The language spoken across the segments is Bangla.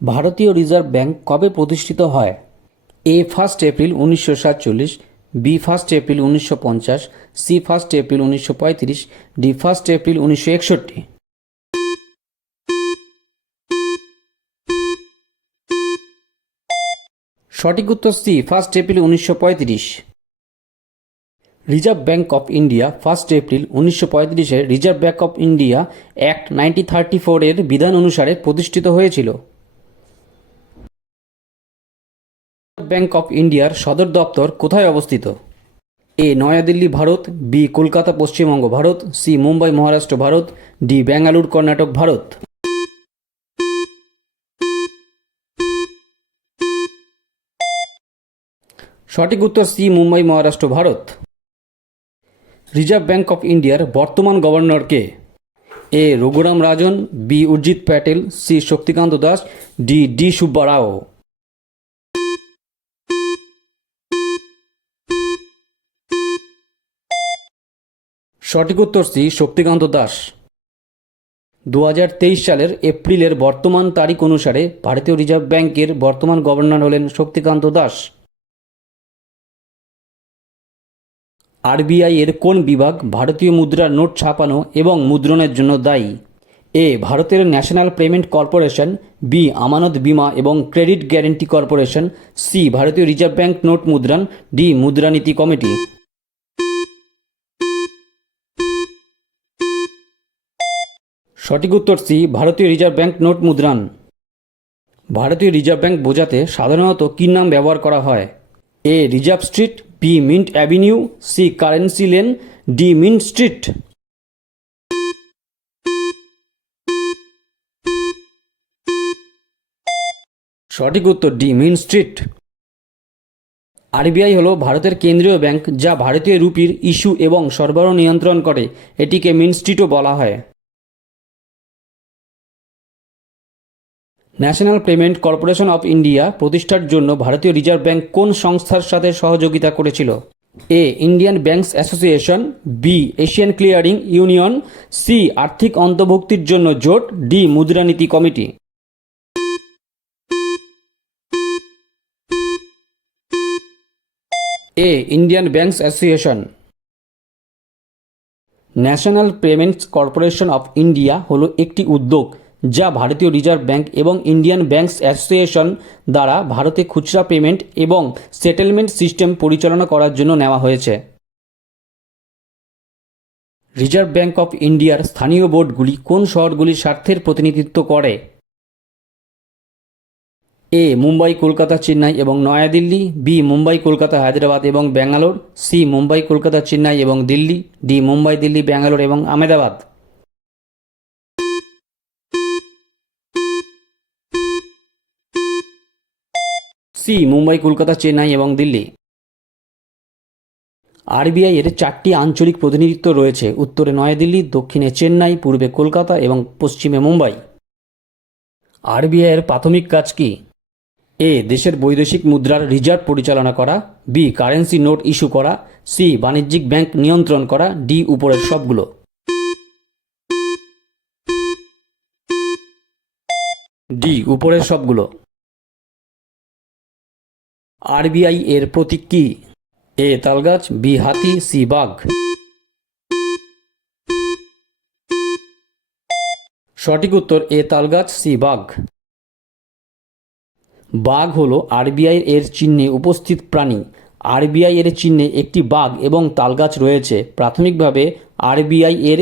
ভারতীয় রিজার্ভ ব্যাঙ্ক কবে প্রতিষ্ঠিত হয়? A 1 April 1947, B 1 April 1950, C 1 April 1935, D 1 April 1961। সঠিক উত্তর C 1 April 1935। Reserve Bank of India 1 April 1935-এর Reserve Bank of India act 1934 এর বিধান অনুসারে প্রতিষ্ঠিত হয়েছিল। ব্যাঙ্ক অফ ইন্ডিয়ার সদর দপ্তর কোথায় অবস্থিত? A New Delhi Bharat, B Kolkata Paschimbanga Bharat, C Mumbai Maharashtra Bharat, D Bengaluru Karnataka Bharat. সঠিক উত্তর C Mumbai Maharashtra Bharat. Reserve Bank of ইন্ডিয়ার বর্তমান গভর্নর কে? A Raghuram Rajan, B Urjit Patel, C Shaktikanta Das, D D Subba Rao. সঠিক উত্তর সি শক্তিকান্ত দাস। 2023 সালের এপ্রিলের বর্তমান তারিখ অনুসারে ভারতীয় রিজার্ভ ব্যাঙ্কের বর্তমান গভর্নর হলেন শক্তিকান্ত দাস। আরবিআই এর কোন বিভাগ ভারতীয় মুদ্রার নোট ছাপানো এবং মুদ্রণের জন্য দায়ী? এ ভারতের ন্যাশনাল পেমেন্ট কর্পোরেশন, বি আমানত বীমা এবং ক্রেডিট গ্যারেন্টি কর্পোরেশন, সি ভারতীয় রিজার্ভ ব্যাঙ্ক নোট মুদ্রণ, ডি মুদ্রানীতি কমিটি। সঠিক উত্তর সি ভারতীয় রিজার্ভ ব্যাঙ্ক নোট মুদ্রণ। ভারতীয় রিজার্ভ ব্যাঙ্ক বোঝাতে সাধারণত কী নাম ব্যবহার করা হয়? A Reserve Street, B Mint Avenue, C Currency Lane, D Mint Street. সঠিক উত্তর ডি মিন্ট স্ট্রিট। আরবিআই হল ভারতের কেন্দ্রীয় ব্যাংক যা ভারতীয় রুপির ইস্যু এবং সরবরাহ নিয়ন্ত্রণ করে। এটিকে মিন্ট স্ট্রিটও বলা হয়। National payment corporation of India প্রতিষ্ঠার জন্য ভারতীয় রিজার্ভ ব্যাঙ্ক কোন সংস্থার সাথে সহযোগিতা করেছিল? A Indian Banks Association, B Asian Clearing Union, C আর্থিক অন্তর্ভুক্তির জন্য জোট, ডি মুদ্রানীতি কমিটি। A Indian Banks Association. National Payments Corporation of India হল একটি উদ্যোগ যা ভারতীয় রিজার্ভ ব্যাঙ্ক এবং ইন্ডিয়ান ব্যাংকস অ্যাসোসিয়েশন দ্বারা ভারতে খুচরা পেমেন্ট এবং সেটেলমেন্ট সিস্টেম পরিচালনা করার জন্য নেওয়া হয়েছে। রিজার্ভ ব্যাঙ্ক অফ ইন্ডিয়ার স্থানীয় বোর্ডগুলি কোন শহরগুলির স্বার্থের প্রতিনিধিত্ব করে? এ মুম্বাই কলকাতা চেন্নাই এবং নয়াদিল্লি, বি মুম্বাই কলকাতা হায়দ্রাবাদ এবং ব্যাঙ্গালোর, সি মুম্বাই কলকাতা চেন্নাই এবং দিল্লি, ডি মুম্বাই দিল্লি ব্যাঙ্গালোর এবং আহমেদাবাদ। সি মুম্বাই কলকাতা চেন্নাই এবং দিল্লি। আরবিআই এর 4টি আঞ্চলিক প্রতিনিধিত্ব রয়েছে: উত্তরে নয়াদিল্লি, দক্ষিণে চেন্নাই, পূর্বে কলকাতা এবং পশ্চিমে মুম্বাই। আরবিআই এর প্রাথমিক কাজ কি? এ দেশের বৈদেশিক মুদ্রার রিজার্ভ পরিচালনা করা, বি কারেন্সি নোট ইস্যু করা, সি বাণিজ্যিক ব্যাংক নিয়ন্ত্রণ করা, ডি উপরের সবগুলো। ডি উপরের সবগুলো। আরবিআই এর প্রতীক কি? এ তালগাছ, বি হাতি, সি বাঘ। সঠিক উত্তর এ তালগাছ, সি বাঘ। বাঘ হল আরবিআই এর চিহ্নে উপস্থিত প্রাণী। আরবিআই এর চিহ্নে একটি বাঘ এবং তালগাছ রয়েছে। প্রাথমিকভাবে আরবিআই এর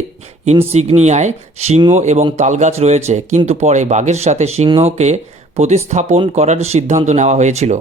ইনসিগনিয়ায় সিংহ এবং তালগাছ রয়েছে, কিন্তু পরে বাঘের সাথে সিংহকে প্রতিস্থাপন করার সিদ্ধান্ত নেওয়া হয়েছিল।